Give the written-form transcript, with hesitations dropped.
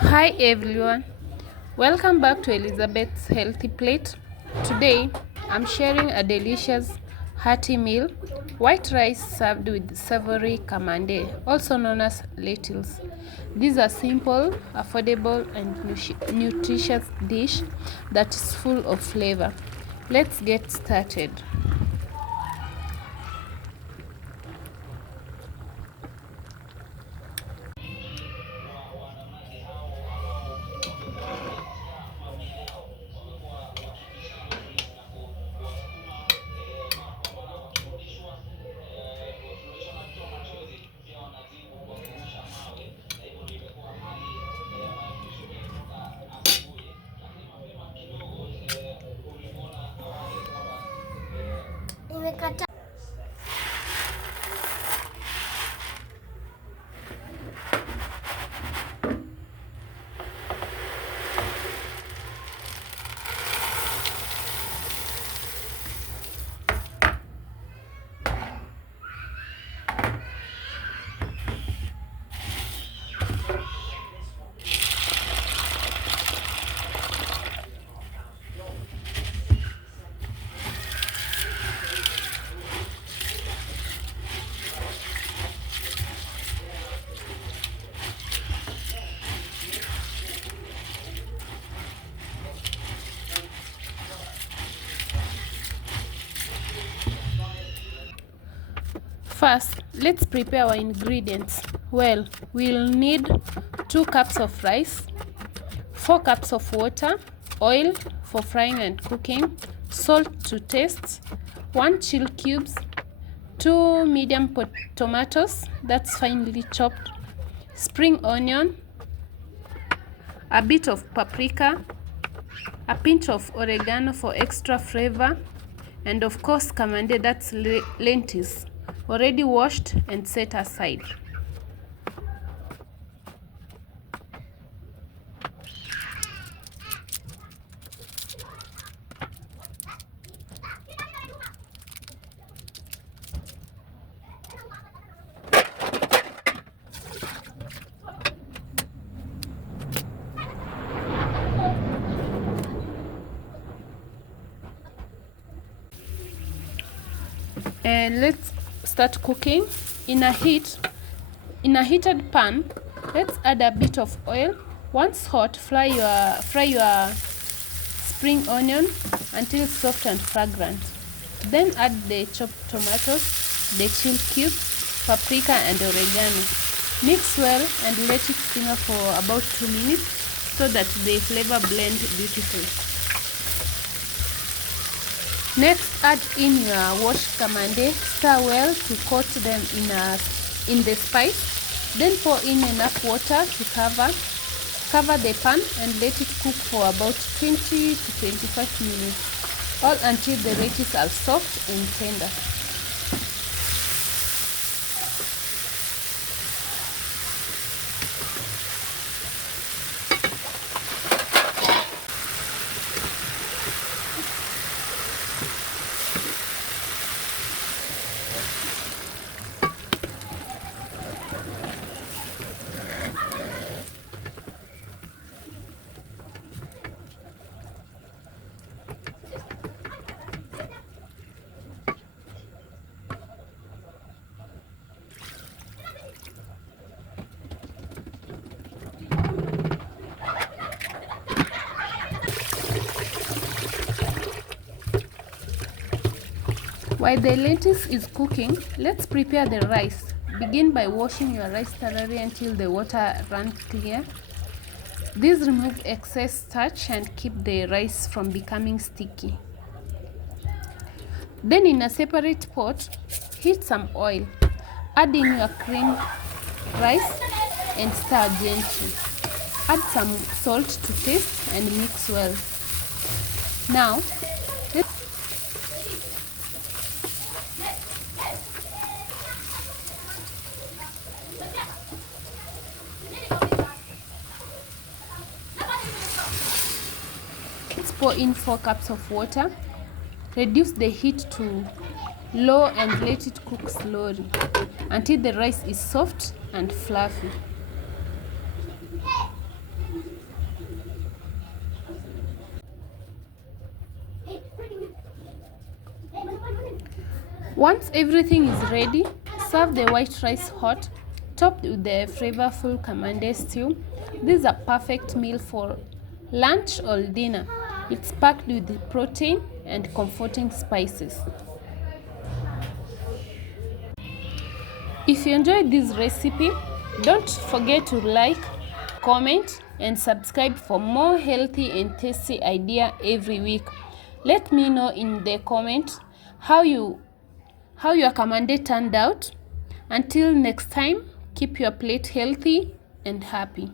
Hi everyone, welcome back to Elizabeth's Healthy Plate. Today I'm sharing a delicious hearty meal, white rice served with savory kamande, also known as lentils. These are simple, affordable and nutritious dish that is full of flavor. Let's get started. First, let's prepare our ingredients. Well, we'll need 2 cups of rice, 4 cups of water, oil for frying and cooking, salt to taste, 1 chill cubes, 2 medium tomatoes that's finely chopped, spring onion, a bit of paprika, a pinch of oregano for extra flavor, and of course kamande, that's lentils, already washed and set aside. And let's start cooking. In a heated pan, let's add a bit of oil. Once hot, fry your spring onion until soft and fragrant. Then add the chopped tomatoes, the chill cubes, paprika and oregano. Mix well and let it simmer for about 2 minutes so that the flavor blend beautifully. Next, add in your washed kamande, stir well to coat them in the spice. Then pour in enough water to cover the pan and let it cook for about 20 to 25 minutes, all until the lettuce are soft and tender. While the lettuce is cooking, let's prepare the rice. Begin by washing your rice thoroughly until the water runs clear. This removes excess starch and keep the rice from becoming sticky. Then in a separate pot, heat some oil. Add in your creamed rice and stir gently. Add some salt to taste and mix well. Now, let's pour in 4 cups of water. Reduce the heat to low and let it cook slowly until the rice is soft and fluffy. Once everything is ready, serve the white rice hot, topped with the flavorful Kamande stew. This is a perfect meal for lunch or dinner. It's packed with protein and comforting spices. If you enjoyed this recipe, don't forget to like, comment, and subscribe for more healthy and tasty idea every week. Let me know in the comments how your Kamande turned out. Until next time, keep your plate healthy and happy.